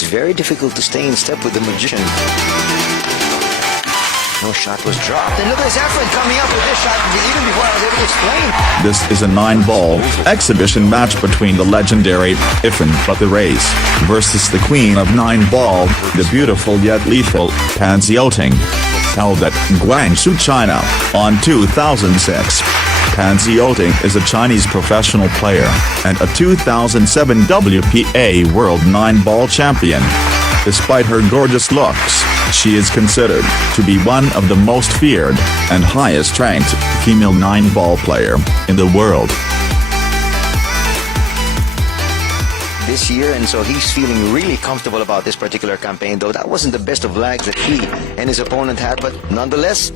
It's very difficult to stay in step with the magician. No shot was dropped. And look at this effort coming up with this shot even before I was able to explain. This is a 9-ball exhibition match between the legendary Ifan Buthe-Reyes versus the queen of 9-ball, the beautiful yet lethal Pan Xiaoting. Held at Guangzhou, China, on 2006. Pan Xiaoting is a Chinese professional player and a 2007 WPA World 9-ball champion. Despite her gorgeous looks, she is considered to be one of the most feared and highest-ranked female 9-ball player in the world. This year, and so he's feeling really comfortable about this particular campaign, though that wasn't the best of lags that he and his opponent had, but nonetheless,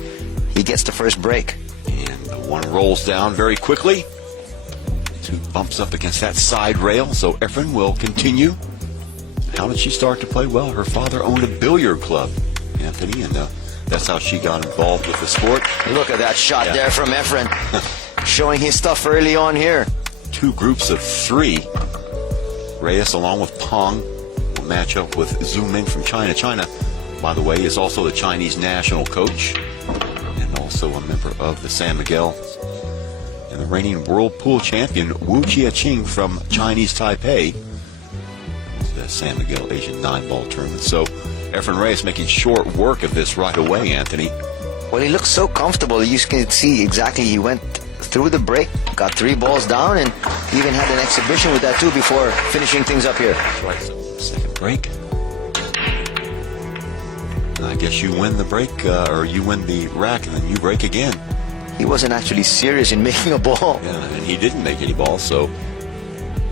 he gets the first break. And the one rolls down very quickly. Two bumps up against that side rail, so Efren will continue. How did she start to play? Well, her father owned a billiard club, Anthony, and that's how she got involved with the sport. Look at that shot there from Efren, showing his stuff early on here. Two groups of 3. Reyes, along with Pang, will match up with Zhu Ming from China. China, by the way, is also the Chinese national coach and also a member of the San Miguel. And the reigning world pool champion, Wu Jiaqing from Chinese Taipei, the San Miguel Asian 9-ball tournament. So Efren Reyes making short work of this right away, Anthony. Well, he looks so comfortable. You can see exactly he went through the break, got 3 balls down, and even had an exhibition with that too before finishing things up here. Right, so second break. And I guess you win the break, or you win the rack, and then you break again. He wasn't actually serious in making a ball. Yeah, and he didn't make any balls, so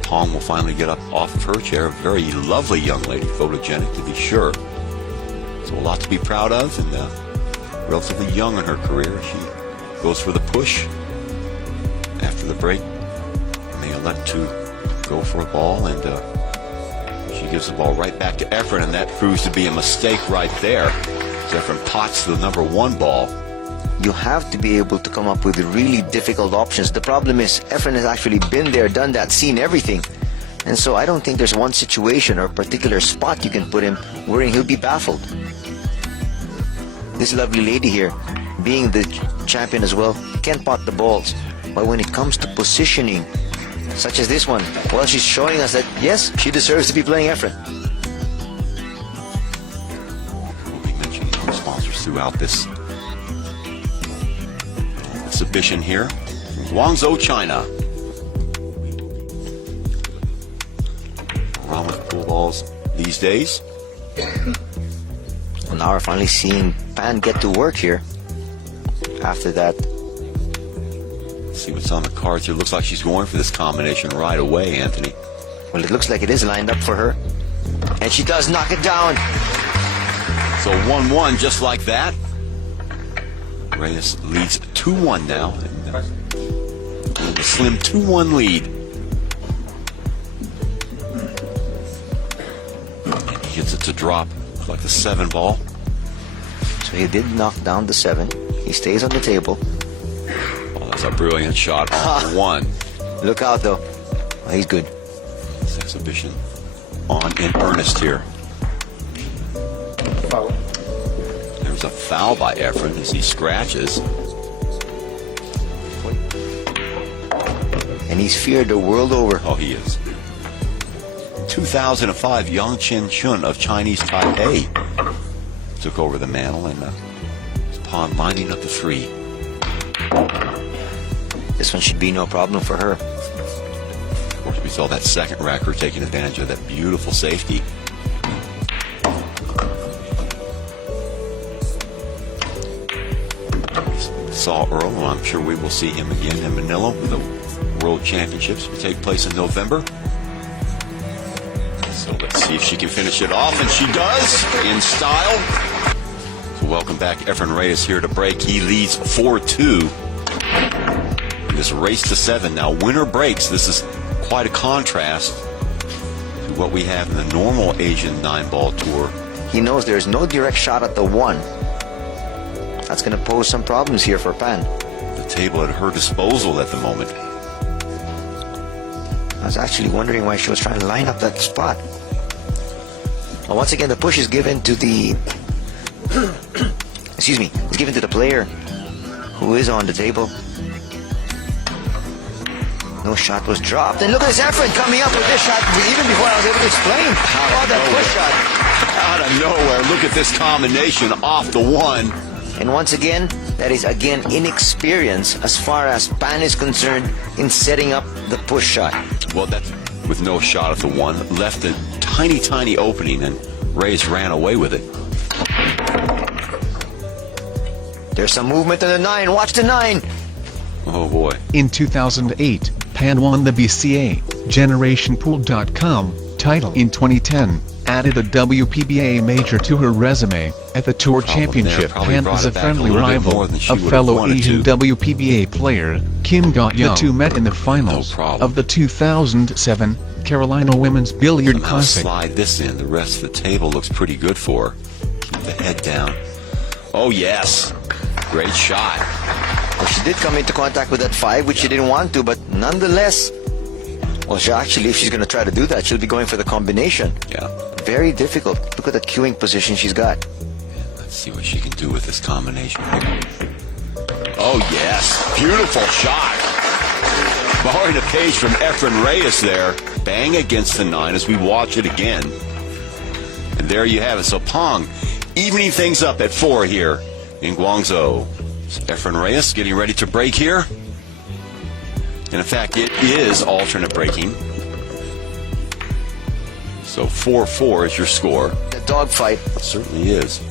Pong will finally get up off of her chair. A very lovely young lady, photogenic to be sure. So a lot to be proud of, and relatively young in her career. She goes for the push. After the break, may elect to go for a ball, and she gives the ball right back to Efren, and that proves to be a mistake right there. So Efren pots the number 1 ball. You have to be able to come up with really difficult options. The problem is Efren has actually been there, done that, seen everything. And so I don't think there's one situation or particular spot you can put him wherein he'll be baffled. This lovely lady here, being the champion as well, can pot the balls. But when it comes to positioning, such as this one, well, she's showing us that, yes, she deserves to be playing Efren. We'll be mentioning our sponsors throughout this exhibition here. Guangzhou, China. Around with pool balls these days. Well, now we're finally seeing Pan get to work here. After that, See what's on the cards here. Looks like she's going for this combination right away, Anthony. well, it looks like it is lined up for her. And she does knock it down. So 1-1 just like that. Reyes leads 2-1 now. And a slim 2-1 lead. And he gets it to drop like the 7-ball. So he did knock down the 7. He stays on the table. Oh, that's a brilliant shot on 1. Look out, though. Well, he's good. This exhibition on in earnest here. Foul. There's a foul by Efren as he scratches. And he's feared the world over. Oh, he is. 2005, Yang Chen-chun of Chinese Taipei took over the mantle, and Pong lining up the 3. This one should be no problem for her. Of course, we saw that second racker taking advantage of that beautiful safety. We saw Earl, and I'm sure we will see him again in Manila with the World Championships will take place in November. So let's see if she can finish it off, and she does in style. So welcome back, Efren Reyes here to break. He leads 4-2 in this race to 7. Now, winner breaks. This is quite a contrast to what we have in the normal Asian 9-ball tour. He knows there's no direct shot at the 1. That's going to pose some problems here for Pan. The table at her disposal at the moment. I was actually wondering why she was trying to line up that spot. Well, once again, the push is given to the excuse me, is given to the player who is on the table. No shot was dropped. And look at this Efren coming up with this shot even before I was able to explain. How about that push shot? Out of nowhere, look at this combination off the one. And once again, that is again inexperience as far as Pan is concerned in setting up the push shot. Well, that's with no shot at the one. Left a tiny opening, and Reyes ran away with it. There's some movement on the 9. Watch the 9. Oh boy. In 2008, Pan won the BCA GenerationPool.com title. In 2010, added a WPBA major to her resume. At the Tour Championship, Pan is a friendly rival of fellow Asian WPBA player Kim Ga-young. The two met in the finals of the 2007 Carolina Women's Billiard Somehow Classic. slide this in. The rest of the table looks pretty good for her. Keep the head down. Oh yes, great shot. Well, she did come into contact with that 5, which she didn't want to, but nonetheless, well, she actually, if she's going to try to do that, she'll be going for the combination. Yeah. Very difficult. Look at the queuing position she's got. Let's see what she can do with this combination here. Oh yes, beautiful shot. Borrowing a page from Efren Reyes there. Bang against the 9 as we watch it again. And there you have it. So Pong evening things up at 4 here in Guangzhou. So Efren Reyes getting ready to break here. And in fact, it is alternate breaking. So 4-4 is your score. The dogfight. It certainly is.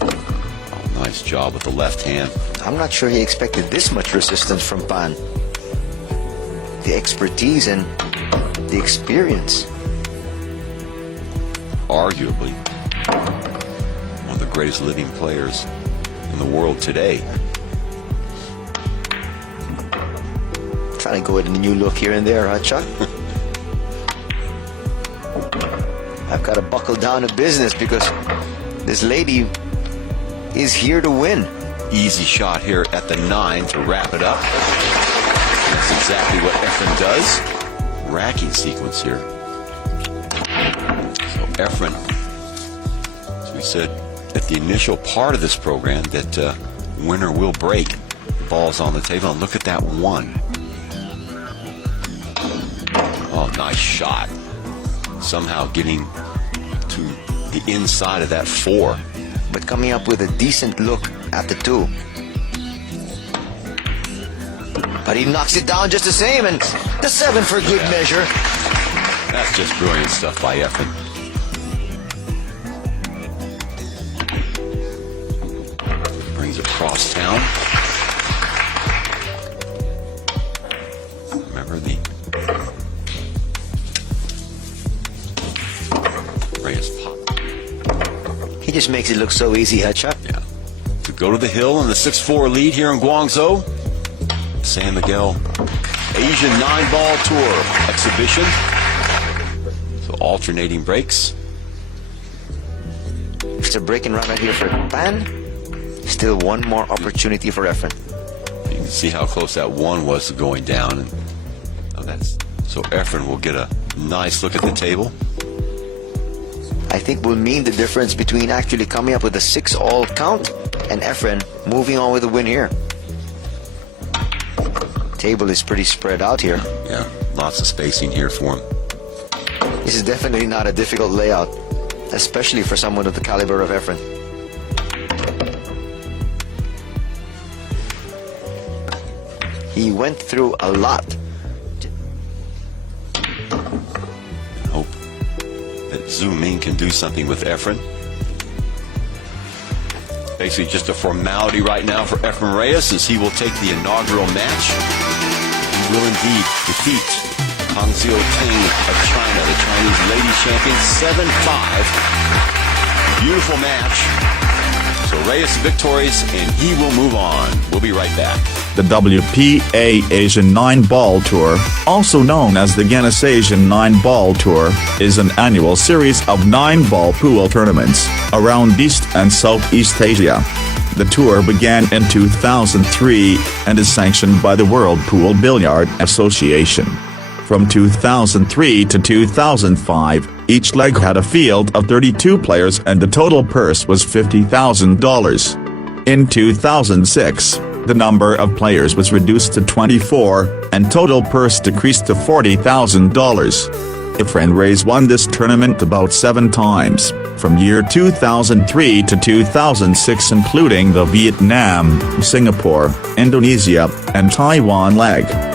Oh, nice job with the left hand. I'm not sure he expected this much resistance from Pan. The expertise and the experience. Arguably one of the greatest living players in the world today. Trying to go with a new look here and there, huh, Chuck? I've got to buckle down to business because this lady is here to win. Easy shot here at the 9 to wrap it up. That's exactly what Efren does. Racking sequence here. So Efren, as we said at the initial part of this program, that winner will break. The ball's on the table, and look at that 1. Oh, nice shot. Somehow getting to the inside of that 4. But coming up with a decent look at the 2. But he knocks it down just the same, and the 7 for good measure. That's just brilliant stuff by Efren. Brings it across town. Remember the Reyes pop. He just makes it look so easy, huh, Chuck? Yeah. To go to the hill in the 6-4 lead here in Guangzhou. San Miguel Asian 9-ball tour exhibition. So alternating breaks. It's a breaking run right here for Pan. Still one more opportunity for Efren. You can see how close that 1 was to going down. And so Efren will get a nice look at the table. I think will mean the difference between actually coming up with a 6-all count and Efren moving on with a win here. Table is pretty spread out here. Yeah, lots of spacing here for him. This is definitely not a difficult layout, especially for someone of the caliber of Efren. He went through a lot. Hope that Zhu Ming can do something with Efren. Basically just a formality right now for Efren Reyes as he will take the inaugural match. He will indeed defeat Hang Xiu Ting of China, the Chinese ladies champion, 7-5. Beautiful match. So Reyes victorious, and he will move on. We'll be right back. The WPA Asian 9-Ball Tour, also known as the Guinness Asian 9-Ball Tour, is an annual series of 9-ball pool tournaments around East and Southeast Asia. The tour began in 2003 and is sanctioned by the World Pool Billiard Association. From 2003 to 2005, each leg had a field of 32 players and the total purse was $50,000. In 2006, the number of players was reduced to 24, and total purse decreased to $40,000. Efren Reyes won this tournament about 7 times, from year 2003 to 2006, including the Vietnam, Singapore, Indonesia, and Taiwan leg.